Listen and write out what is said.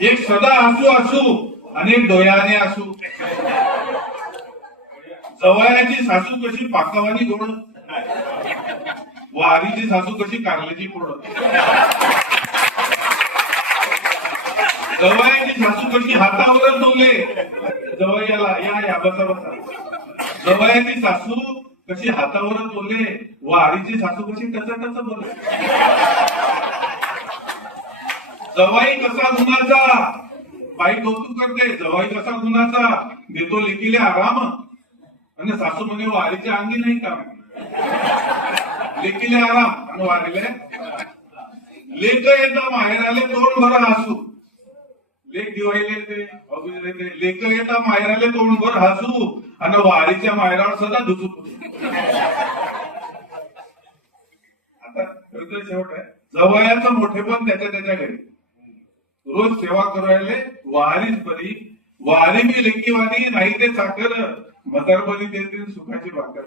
एक सदा हसू हसू अनेक डोळ्याने असू. जवयाची सासू कशी पाकवानी गोड, वारीची सासू कशी कारल्याची फोड. जवयाची सासू कशी हातावरच डोले, जवयाला या बसा बसा. जवयाची सासू कशी हातावरच बोलले, वारीची सासू कशी टच बोले. जवाई कसा गुणाचा, बाई कौतुक करते. जवाई कसा गुणाचा, देतो लेकीले आराम, आणि सासू म्हणे वारीच्या अंगी नाही काम. लेकीले आराम आणि वारीले. लेक येता माहेराले तोंड भर हसू. लेक दिवाळीला येते, ऑफिसला येते. लेक येता माहेराले तोंड भर हसू, आणि वारीच्या माहेरावर सदा दुचू. आता शेवट आहे, जवयाचं मोठेपण त्याच्या घरी. रोज सेवा करायला वारीच बरी. वारी मी लेकीवारी, नाही ते साखर, म्हातारपणी देतील सुखाची भाकर.